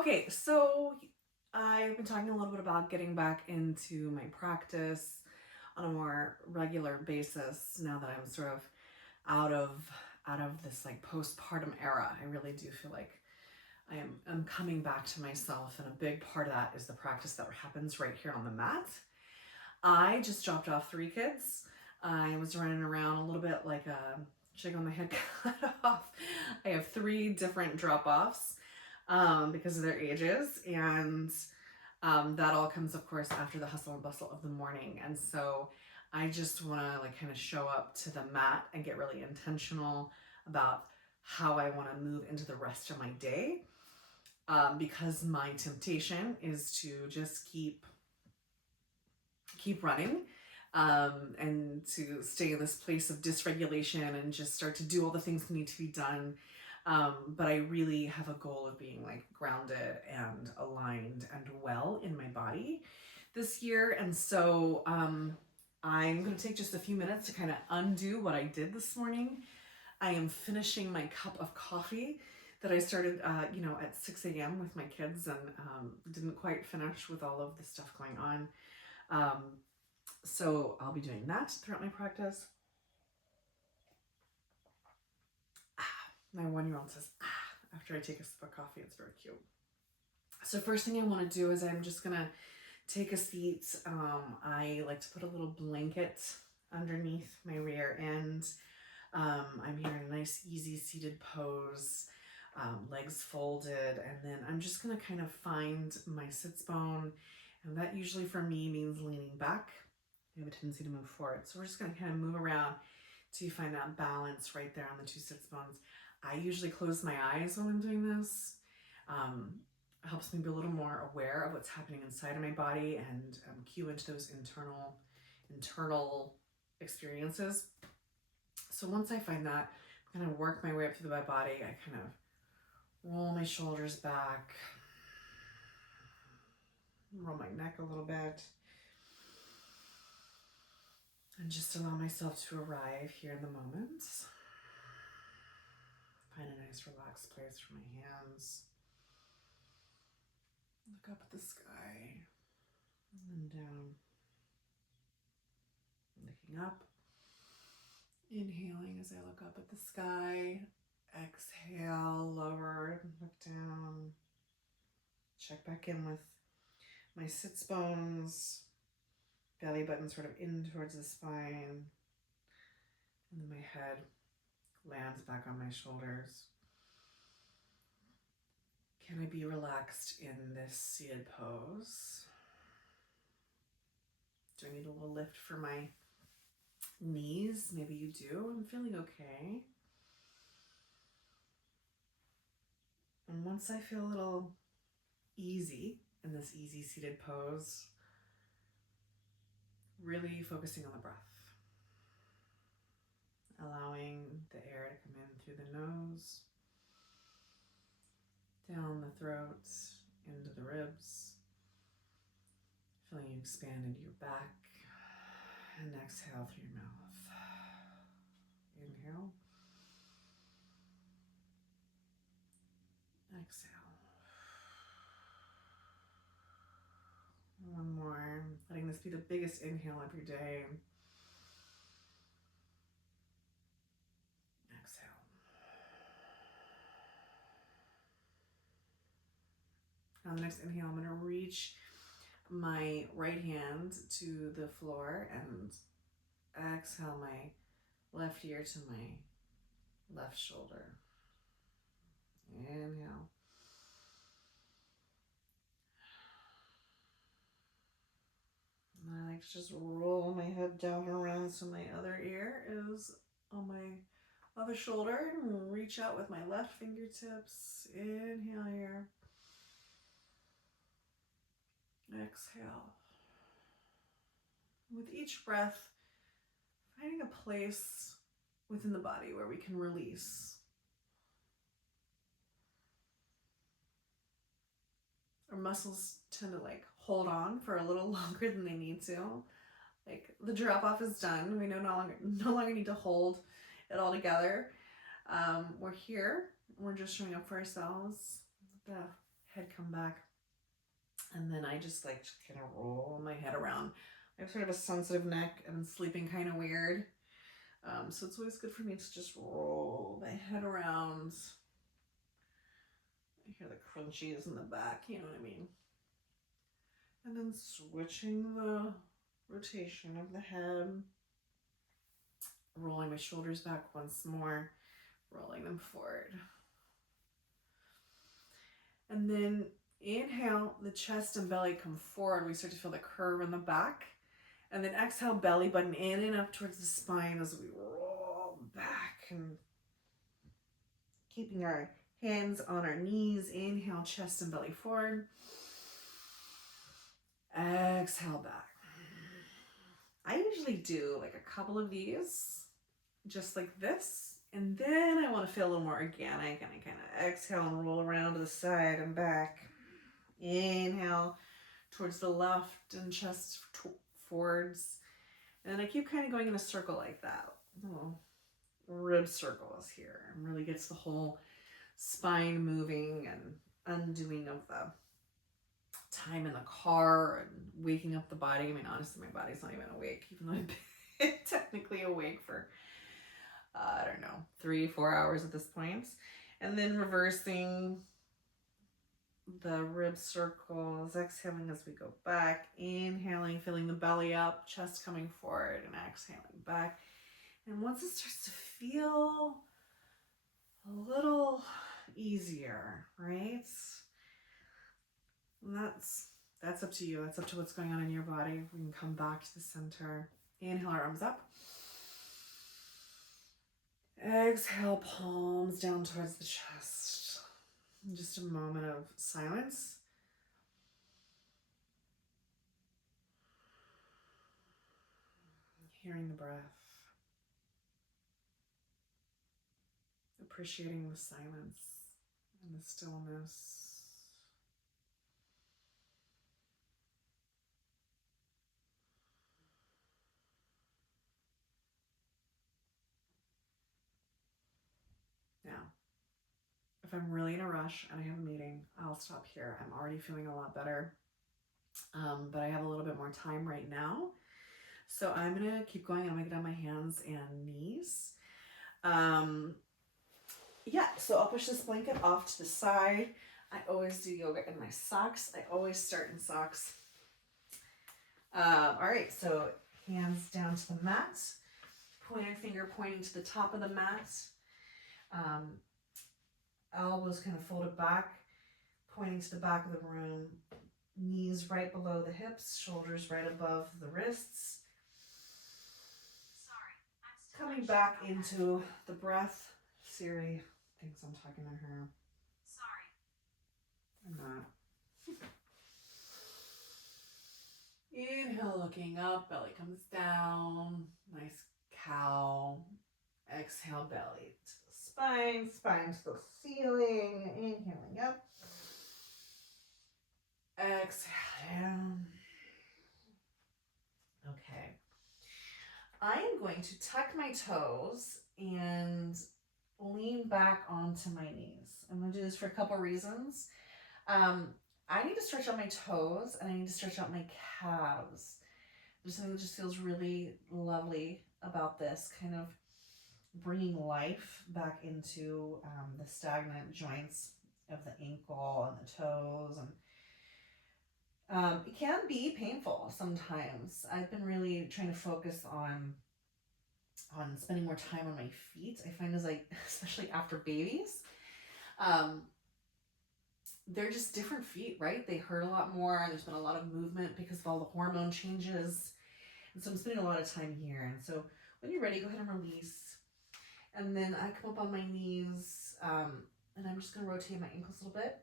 Okay, so I've been talking a little bit about getting back into my practice on a more regular basis now that I'm sort of out of this like postpartum era. I really do feel like I'm coming back to myself, and a big part of that is the practice that happens right here on the mat. I just dropped off 3 kids. I was running around a little bit like a chicken on the head cut off. I have 3 different drop-offs because of their ages, and that all comes, of course, after the hustle and bustle of the morning. And so I just want to like kind of show up to the mat and get really intentional about how I want to move into the rest of my day, because my temptation is to just keep running, and to stay in this place of dysregulation and just start to do all the things that need to be done. But I really have a goal of being like grounded and aligned and well in my body this year. And so I'm going to take just a few minutes to kind of undo what I did this morning. I am finishing my cup of coffee that I started, at 6 a.m. with my kids, and didn't quite finish with all of the stuff going on. So I'll be doing that throughout my practice. My 1-year-old says, after I take a sip of coffee. It's very cute. So first thing I want to do is I'm just going to take a seat. I like to put a little blanket underneath my rear end. I'm here in a nice, easy seated pose, legs folded, and then I'm just going to kind of find my sits bone. And that usually for me means leaning back. I have a tendency to move forward. So we're just going to kind of move around till you find that balance right there on the 2 sits bones. I usually close my eyes when I'm doing this. It helps me be a little more aware of what's happening inside of my body, and cue into those internal experiences. So once I find that, I'm going to work my way up through my body. I kind of roll my shoulders back, roll my neck a little bit, and just allow myself to arrive here in the moment. Find a nice relaxed place for my hands. Look up at the sky and then down. Looking up. Inhaling as I look up at the sky. Exhale, lower, look down. Check back in with my sits bones. Belly button sort of in towards the spine. And then my head lands back on my shoulders. Can I be relaxed in this seated pose? Do I need a little lift for my knees? Maybe you do. I'm feeling okay. And once I feel a little easy in this easy seated pose, really focusing on the breath. Allowing the air to come in through the nose, down the throat, into the ribs. Feeling you expand into your back, and exhale through your mouth. Inhale. Exhale. One more. Letting this be the biggest inhale every day. Exhale. On the next inhale, I'm going to reach my right hand to the floor and exhale my left ear to my left shoulder. Inhale. And I like to just roll my head down and around so my other ear is on my other shoulder, and reach out with my left fingertips. Inhale here. Exhale. With each breath, finding a place within the body where we can release. Our muscles tend to like hold on for a little longer than they need to. Like the drop off is done. We no longer need to hold it all together. We're here. We're just showing up for ourselves. The head come back. And then I just like kind of roll my head around. I have sort of a sensitive neck and I'm sleeping kind of weird. So it's always good for me to just roll my head around. I hear the crunchies in the back, you know what I mean? And then switching the rotation of the head. Rolling my shoulders back once more. Rolling them forward. And then inhale, the chest and belly come forward. We start to feel the curve in the back. And then exhale, belly button in and up towards the spine as we roll back. And keeping our hands on our knees. Inhale, chest and belly forward. Exhale back. I usually do like a couple of these, just like this. And then I want to feel a little more organic, and I kind of exhale and roll around to the side and back. Inhale towards the left and chest forwards. And then I keep kind of going in a circle like that. Little rib circles here. And really gets the whole spine moving and undoing of the time in the car and waking up the body. I mean, honestly, my body's not even awake, even though I've been technically awake for I don't know, 3-4 hours at this point. And then reversing the rib circles, exhaling as we go back, inhaling, filling the belly up, chest coming forward, and exhaling back. And once it starts to feel a little easier, right? And that's up to you. That's up to what's going on in your body. We can come back to the center. Inhale, our arms up. Exhale, palms down towards the chest. Just a moment of silence. Hearing the breath. Appreciating the silence and the stillness. Now, if I'm really in a rush and I have a meeting, I'll stop here. I'm already feeling a lot better, but I have a little bit more time right now. So I'm going to keep going. I'm going to get on my hands and knees. Yeah, so I'll push this blanket off to the side. I always do yoga in my socks. I always start in socks. All right, so hands down to the mat. Pointer finger pointing to the top of the mat. Elbows kind of folded back, pointing to the back of the room. Knees right below the hips, shoulders right above the wrists. Coming back into the breath. Siri thinks I'm talking to her. Sorry. I'm not. Inhale, looking up, belly comes down. Nice cow. Exhale, belly to the spine, spine to the ceiling. Inhaling up. Exhale down. Okay. I am going to tuck my toes and lean back onto my knees. I'm going to do this for a couple reasons. I need to stretch out my toes and I need to stretch out my calves. There's something that just feels really lovely about this, kind of bringing life back into the stagnant joints of the ankle and the toes. And it can be painful sometimes. I've been really trying to focus on spending more time on my feet. I find especially after babies, they're just different feet, right? They hurt a lot more. There's been a lot of movement because of all the hormone changes. And so I'm spending a lot of time here. And so when you're ready, go ahead and release. And then I come up on my knees, and I'm just going to rotate my ankles a little bit.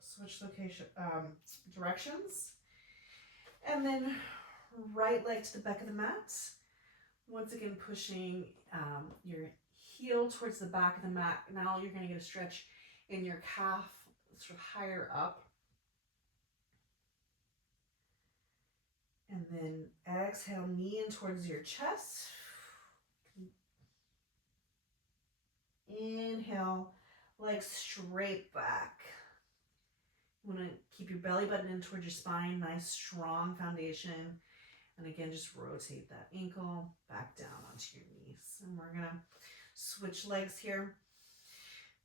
Switch directions. And then right leg to the back of the mat. Once again, pushing your heel towards the back of the mat. Now you're going to get a stretch in your calf, sort of higher up. And then exhale, knee in towards your chest. Inhale, legs straight back. You want to keep your belly button in towards your spine, nice strong foundation. And again, just rotate that ankle back down onto your knees. And we're gonna switch legs here.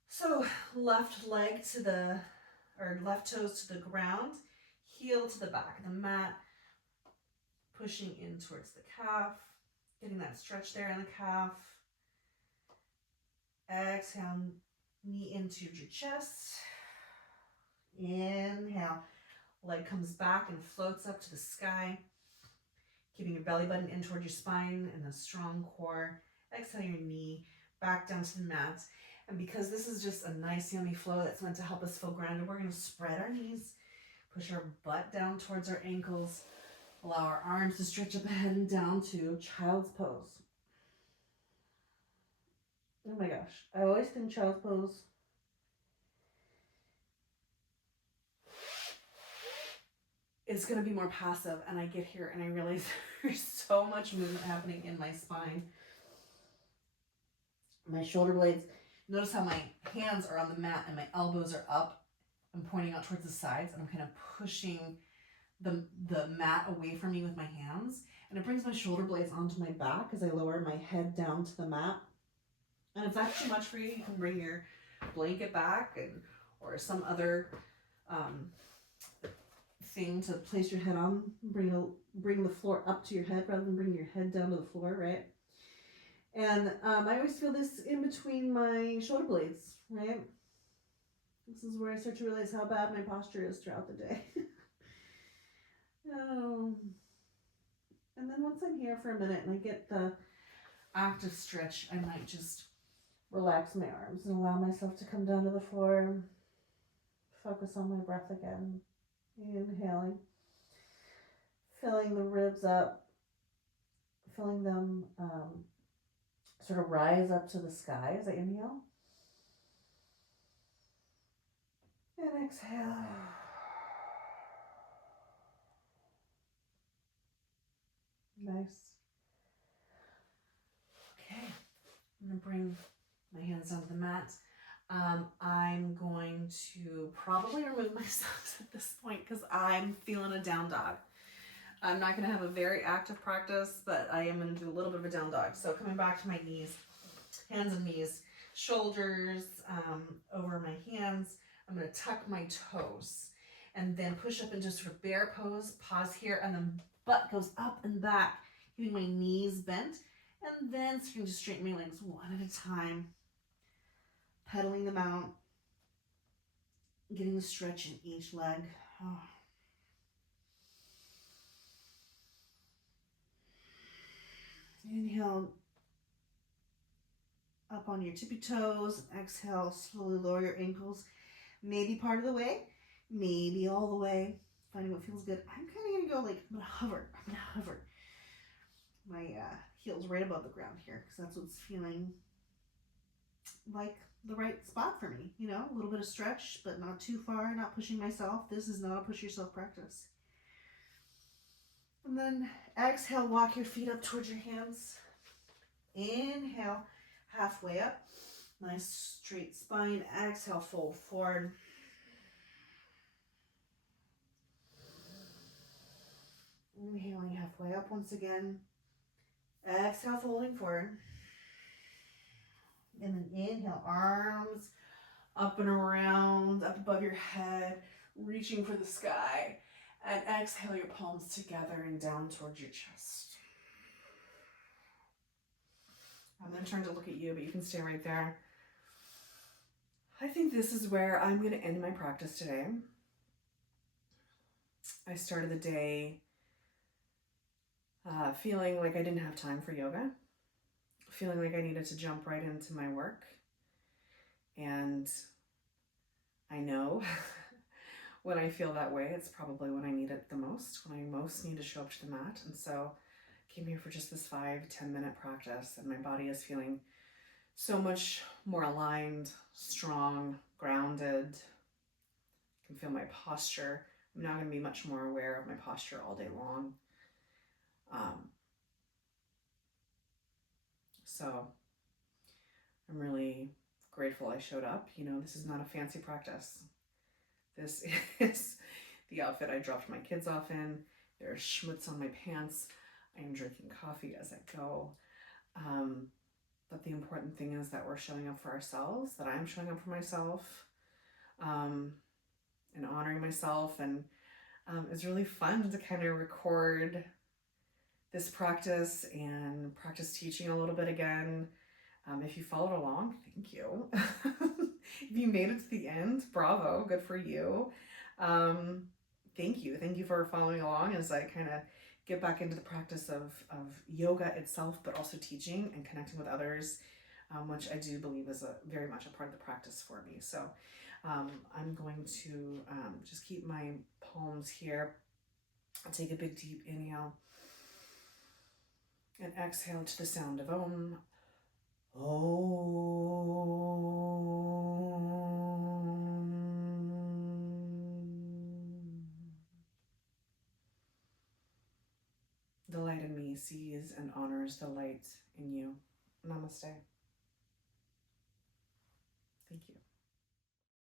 So left leg to the, or left toes to the ground, heel to the back of the mat, pushing in towards the calf, getting that stretch there in the calf. Exhale, knee into your chest. Inhale, leg comes back and floats up to the sky, keeping your belly button in toward your spine and a strong core. Exhale your knee back down to the mat. And because this is just a nice yummy flow that's meant to help us feel grounded, we're going to spread our knees, push our butt down towards our ankles, allow our arms to stretch up ahead and down to child's pose. Oh my gosh, I always think child's pose is going to be more passive, and I get here and I realize there's so much movement happening in my spine. My shoulder blades, notice how my hands are on the mat and my elbows are up. I'm pointing out towards the sides and I'm kind of pushing the mat away from me with my hands, and it brings my shoulder blades onto my back as I lower my head down to the mat. And if that's too much for you, you can bring your blanket back or some other thing to place your head on. Bring the floor up to your head rather than bringing your head down to the floor, right? And I always feel this in between my shoulder blades, right? This is where I start to realize how bad my posture is throughout the day. And then once I'm here for a minute and I get the active stretch, I might just relax my arms and allow myself to come down to the floor. Focus on my breath again. Inhaling. Filling the ribs up. Feeling them sort of rise up to the sky as I inhale. And exhale. Nice. Okay, I'm going to bring my hands onto the mat. I'm going to probably remove my socks at this point because I'm feeling a down dog. I'm not going to have a very active practice, but I am going to do a little bit of a down dog. So coming back to my knees, hands and knees, shoulders over my hands. I'm going to tuck my toes and then push up into sort of bear pose, pause here, and then butt goes up and back, keeping my knees bent, and then starting to straighten my legs one at a time, pedaling them out, getting the stretch in each leg. Oh. Inhale up on your tippy toes. Exhale, slowly lower your ankles. Maybe part of the way, maybe all the way. Finding what feels good. I'm kind of going to go like, I'm going to hover. My heels right above the ground here because that's what's feeling like the right spot for me. You know, a little bit of stretch, but not too far, not pushing myself. This is not a push yourself practice. And then exhale, walk your feet up towards your hands. Inhale, halfway up. Nice straight spine. Exhale, fold forward. Inhaling halfway up once again. Exhale, folding forward. And then inhale, arms up and around, up above your head, reaching for the sky. And exhale your palms together and down towards your chest. I'm going to turn to look at you, but you can stay right there. I think this is where I'm going to end my practice today. I started the day feeling like I didn't have time for yoga, feeling like I needed to jump right into my work. And I know when I feel that way, it's probably when I need it the most, when I most need to show up to the mat. And so I came here for just this 5-10 minute practice, and my body is feeling so much more aligned, strong, grounded. I can feel my posture. I'm now going to be much more aware of my posture all day long. So I'm really grateful I showed up. You know, this is not a fancy practice. This is the outfit I dropped my kids off in. There's schmutz on my pants. I am drinking coffee as I go. But the important thing is that we're showing up for ourselves, that I'm showing up for myself, and honoring myself. And it's really fun to kind of record this practice and practice teaching a little bit again. If you followed along, thank you. If you made it to the end, bravo, good for you. Thank you. Thank you for following along as I kind of get back into the practice of yoga itself, but also teaching and connecting with others, which I do believe is very much a part of the practice for me. So I'm going to just keep my palms here. I'll take a big deep inhale and exhale to the sound of Om. The light in me sees and honors the light in you. Namaste. Thank you.